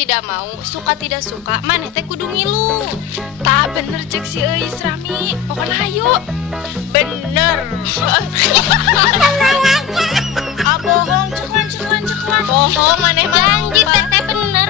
tidak mau, suka tidak suka, maneh teh kudu ngilu. Tak bener cek si Eis Rami. Pokoknya ayo. Bener. Bohong, ceklan. Bohong, maneh mah janji teteh bener.